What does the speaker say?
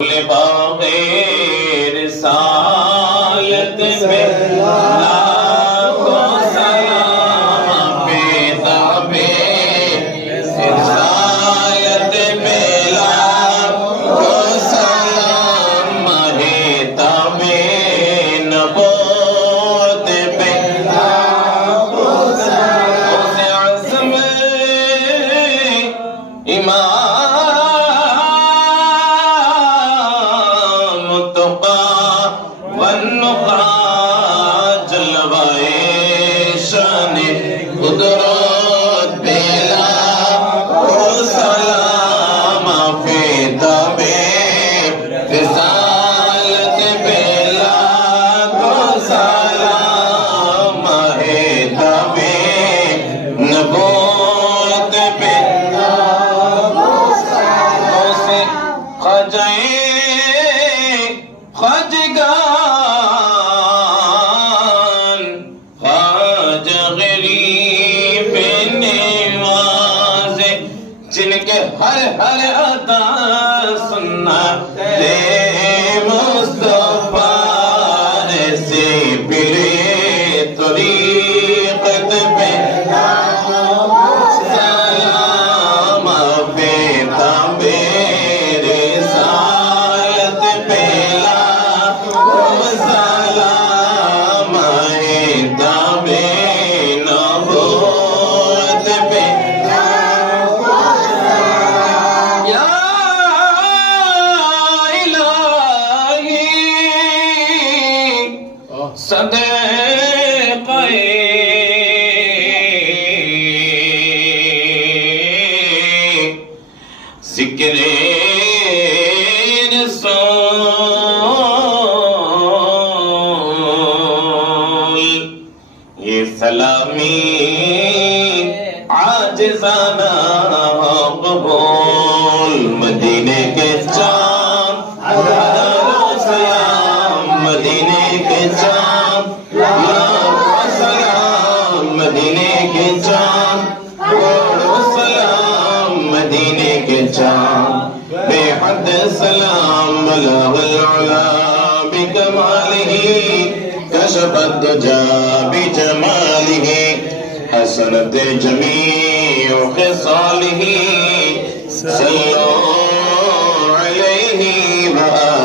بغیر رسالت میں لاکھوں سلام بے رسالت میں لاکھوں سلام مہتاب نبوت پہ لاکھوں سلام غوث اعظم امام قدرت بلا سلام فیض رسالت بلا سلام مہتاب نبوت بلا خواجہ خواجگان خواجہ غریب نواز جن کے ہر عطا سنت مصطفیٰ سے پرے طریقت پہ سلام فیض رسالت پہ لاکھوں سلام مہتاب نبوت پہ یا الہی صدقہ ذکر رسول یہ سلامی عاجزانہ قبول مدینے کے چاند سلام مدینے کے چاند سلام مدینے کے چاند سلام مدینے کے چاند بے حد سلام بلغ العلا بکمالہ کشف الدجا بجمالہ حسنت جمیع خصالہ صلو علیہ وآلہ